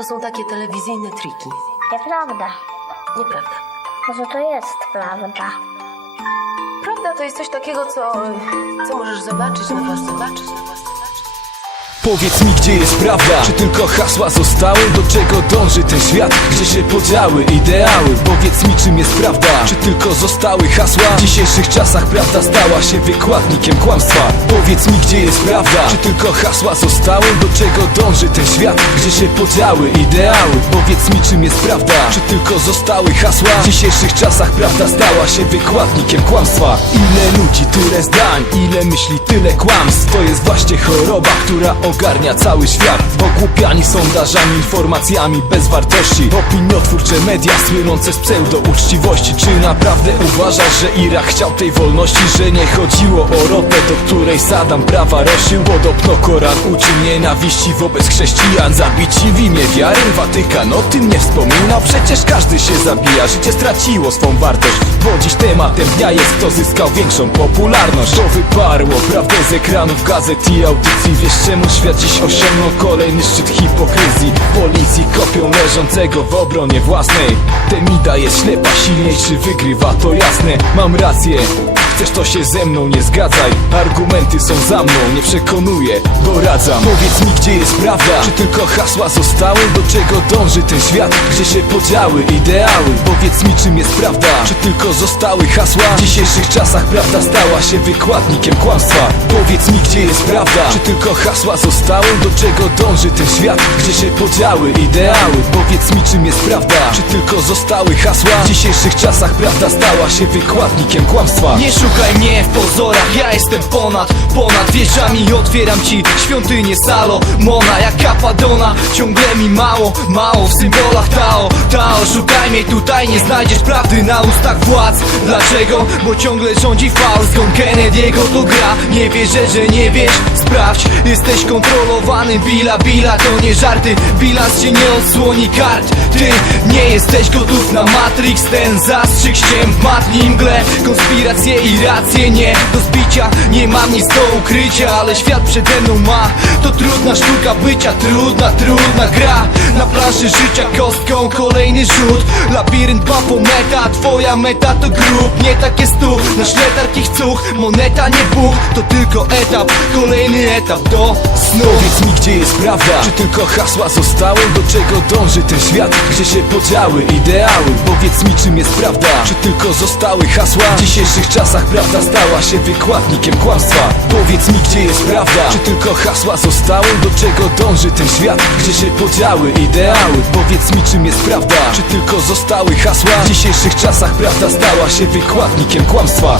to są takie telewizyjne triki. Nieprawda. Nieprawda. Może to jest prawda. Prawda to jest coś takiego, co, co możesz zobaczyć na własne zobaczyć na własne Powiedz mi, gdzie jest prawda? Czy tylko hasła zostały? Do czego dąży ten świat? Gdzie się podziały ideały? Powiedz mi, czym jest prawda? Czy tylko zostały hasła? W dzisiejszych czasach prawda stała się wykładnikiem kłamstwa Powiedz mi, gdzie jest prawda? Czy tylko hasła zostały? Do czego dąży ten świat? Gdzie się podziały ideały? Powiedz mi, czym jest prawda? Czy tylko zostały hasła? W dzisiejszych czasach prawda stała się wykładnikiem kłamstwa Ile ludzi, tyle zdań Ile myśli, tyle kłamstw To jest właśnie choroba, która ogarnia cały świat. Ogłupiani sondażami, informacjami bez wartości. Opiniotwórcze media słynące z pseudo-uczciwości Czy naprawdę uważasz, że Irak chciał tej wolności? Że nie chodziło o ropę, do której Saddam prawa rościł? Podobno Koran uczy nienawiści wobec chrześcijan. Zabici w imię wiary, Watykan. O tym nie wspominał. Przecież każdy się zabija, życie straciło swą wartość. Bo dziś tematem dnia jest kto zyskał większą popularność. To wyparło prawdę z ekranów gazet i audycji. Wiesz czemu świat dziś osiągnął kolejny szczyt hipokryzji. Policji kopią leżącego w obronie własnej. Temida jest ślepa, silniejszy wygrywa, to jasne. Mam rację Chcesz to się ze mną nie zgadzaj Argumenty są za mną, nie przekonuję, doradzam Powiedz mi gdzie jest prawda Czy tylko hasła zostały? Do czego dąży ten świat? Gdzie się podziały ideały? Powiedz mi czym jest prawda Czy tylko zostały hasła? W dzisiejszych czasach prawda stała się wykładnikiem kłamstwa Powiedz mi gdzie jest prawda Czy tylko hasła zostały? Do czego dąży ten świat? Gdzie się podziały ideały? Powiedz mi czym jest prawda Czy tylko zostały hasła? W dzisiejszych czasach prawda stała się wykładnikiem kłamstwa Nie mnie w pozorach, ja jestem ponad, ponad wieżami Otwieram ci świątynię Salo, Mona jak Kapadona. Ciągle mi mało, mało w symbolach Tao, Tao Szukaj mnie tutaj, nie znajdziesz prawdy na ustach władz. Dlaczego? Bo ciągle rządzi Faust. Gon Kennedy'ego to gra, nie wierzę, że nie wiesz Sprawdź, jesteś kontrolowany Bila, bila, to nie żarty. Bilans cię nie odsłoni kart. Ty nie jesteś gotów na Matrix. Ten zastrzyk ściem w matni mgle. Konspiracje i racje nie do zbicia Nie mam nic do ukrycia, ale świat przede mną ma. To trudna sztuka bycia, trudna, trudna gra. Na planszy życia kostką kolejny rzut. Labirynt ma po meta, twoja meta to grób. Nie tak jest tu, nasz letarg ich cuch Moneta nie Bóg, to tylko etap. Kolejny etap do snu. Powiedz mi gdzie jest prawda? Czy tylko hasła zostały? Do czego dąży ten świat? Gdzie się podziały ideały? Powiedz mi czym jest prawda? Czy tylko zostały hasła? W dzisiejszych czasach prawda stała się wykładnikiem kłamstwa Powiedz mi gdzie jest prawda Czy tylko hasła zostały? Do czego dąży ten świat? Gdzie się podziały ideały? Powiedz mi czym jest prawda Czy tylko zostały hasła? W dzisiejszych czasach prawda stała się wykładnikiem kłamstwa